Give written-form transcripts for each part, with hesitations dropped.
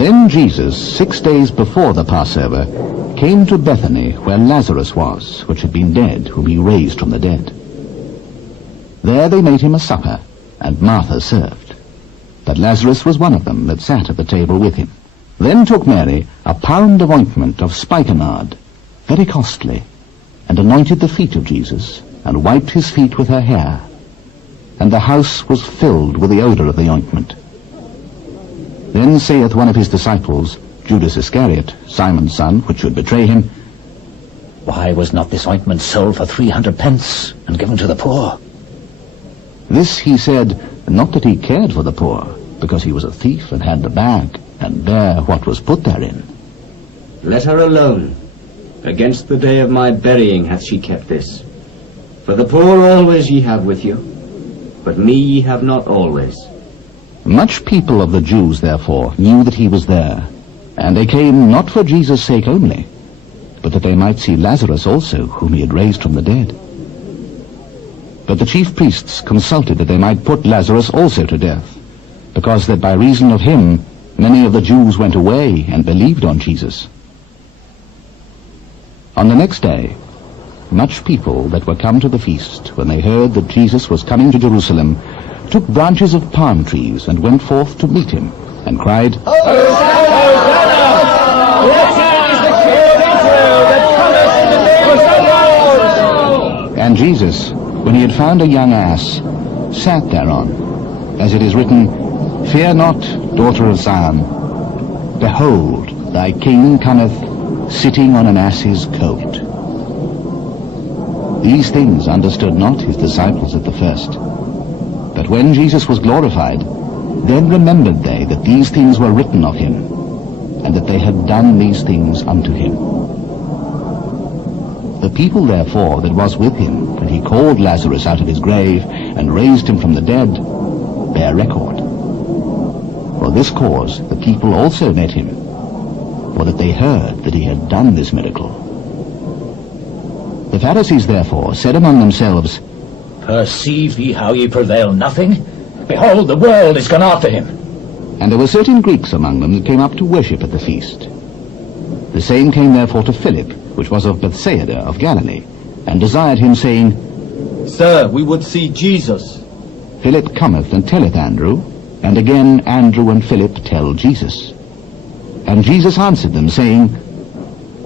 Then Jesus, 6 days before the Passover, came to Bethany, where Lazarus was, which had been dead, whom he raised from the dead. There they made him a supper, and Martha served. But Lazarus was one of them that sat at the table with him. Then took Mary a pound of ointment of spikenard, very costly, and anointed the feet of Jesus, and wiped his feet with her hair. And the house was filled with the odour of the ointment. Then saith one of his disciples, Judas Iscariot, Simon's son, which should betray him, Why was not this ointment sold for 300 pence, and given to the poor? This he said, not that he cared for the poor, because he was a thief, and had the bag, and bare what was put therein. Let her alone. Against the day of my burying hath she kept this. For the poor always ye have with you, but me ye have not always. Much people of the Jews, therefore, knew that he was there, and they came not for Jesus' sake only, but that they might see Lazarus also, whom he had raised from the dead. But the chief priests consulted that they might put Lazarus also to death, because that by reason of him many of the Jews went away and believed on Jesus. On the next day, much people that were come to the feast, when they heard that Jesus was coming to Jerusalem, took branches of palm trees and went forth to meet him, and cried, And Jesus, when he had found a young ass, sat thereon, as it is written, Fear not, daughter of Zion. Behold, thy king cometh, sitting on an ass's colt. These things understood not his disciples at the first. But when Jesus was glorified, then remembered they that these things were written of him, and that they had done these things unto him. The people therefore that was with him, when he called Lazarus out of his grave, and raised him from the dead, bear record. For this cause the people also met him, for that they heard that he had done this miracle. The Pharisees therefore said among themselves, Perceive ye how ye prevail nothing? Behold, the world is gone after him. And there were certain Greeks among them that came up to worship at the feast. The same came therefore to Philip, which was of Bethsaida of Galilee, and desired him, saying, Sir, we would see Jesus. Philip cometh and telleth Andrew, and again Andrew and Philip tell Jesus. And Jesus answered them, saying,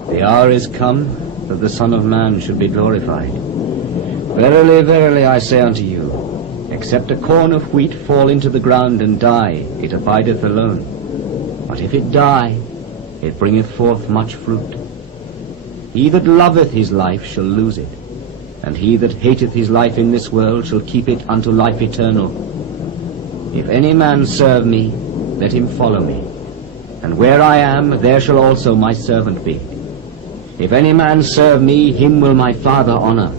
The hour is come that the Son of Man should be glorified. Verily, verily, I say unto you, except a corn of wheat fall into the ground and die, it abideth alone. But if it die, it bringeth forth much fruit. He that loveth his life shall lose it, and he that hateth his life in this world shall keep it unto life eternal. If any man serve me, let him follow me, and where I am, there shall also my servant be. If any man serve me, him will my Father honor.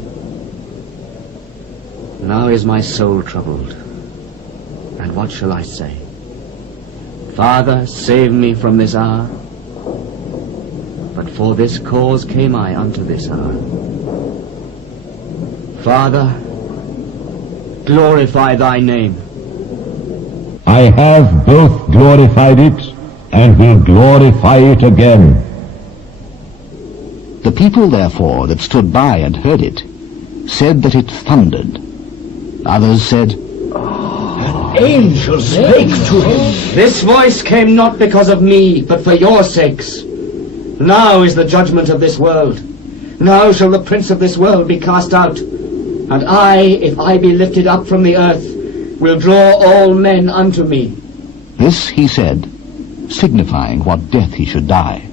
Now is my soul troubled, and what shall I say? Father, save me from this hour. But for this cause came I unto this hour. Father, glorify thy name. I have both glorified it, and will glorify it again. The people therefore that stood by and heard it said that it thundered. Others said, An angel spake to him. This voice came not because of me, but for your sakes. Now is the judgment of this world. Now shall the prince of this world be cast out. And I, if I be lifted up from the earth, will draw all men unto me. This he said, signifying what death he should die.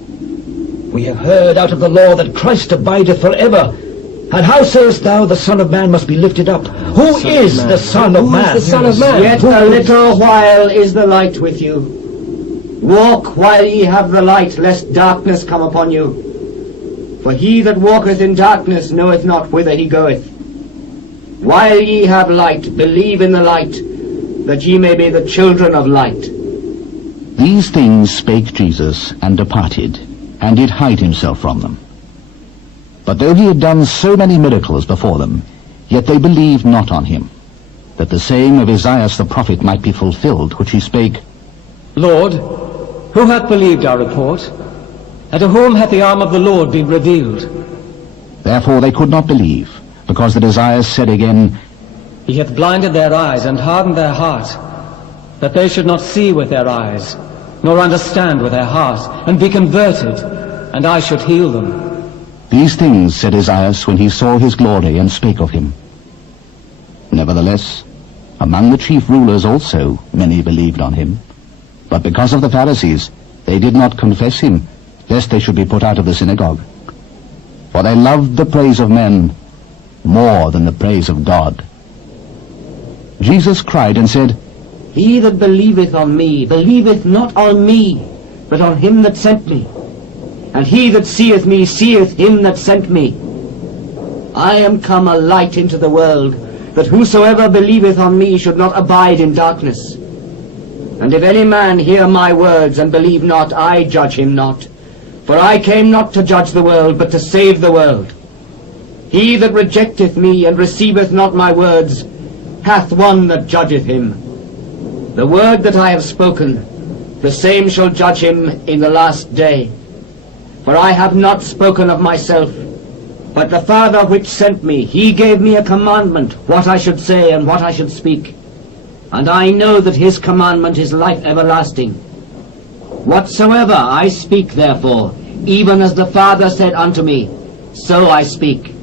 We have heard out of the law that Christ abideth forever. And how sayest thou the Son of Man must be lifted up? Who is the Son of Man? Who is the Son of Man? Yet a little while is the light with you. Walk while ye have the light, lest darkness come upon you. For he that walketh in darkness knoweth not whither he goeth. While ye have light, believe in the light, that ye may be the children of light. These things spake Jesus, and departed, and did hide himself from them. But though he had done so many miracles before them, yet they believed not on him, that the saying of Isaiah the prophet might be fulfilled, which he spake, Lord, Who hath believed our report? And to whom hath the arm of the Lord been revealed? Therefore they could not believe, because that Isaiah said again, He hath blinded their eyes and hardened their heart, that they should not see with their eyes, nor understand with their heart, and be converted, and I should heal them. These things said Isaiah when he saw his glory and spake of him. Nevertheless, among the chief rulers also many believed on him. But because of the Pharisees, they did not confess him, lest they should be put out of the synagogue. For they loved the praise of men more than the praise of God. Jesus cried and said, He that believeth on me, believeth not on me, but on him that sent me. And he that seeth me, seeth him that sent me. I am come a light into the world, that whosoever believeth on me should not abide in darkness. And if any man hear my words and believe not, I judge him not. For I came not to judge the world, but to save the world. He that rejecteth me and receiveth not my words hath one that judgeth him. The word that I have spoken, the same shall judge him in the last day. For I have not spoken of myself, but the Father which sent me, he gave me a commandment, what I should say and what I should speak. And I know that his commandment is life everlasting. Whatsoever I speak, therefore, even as the Father said unto me, so I speak.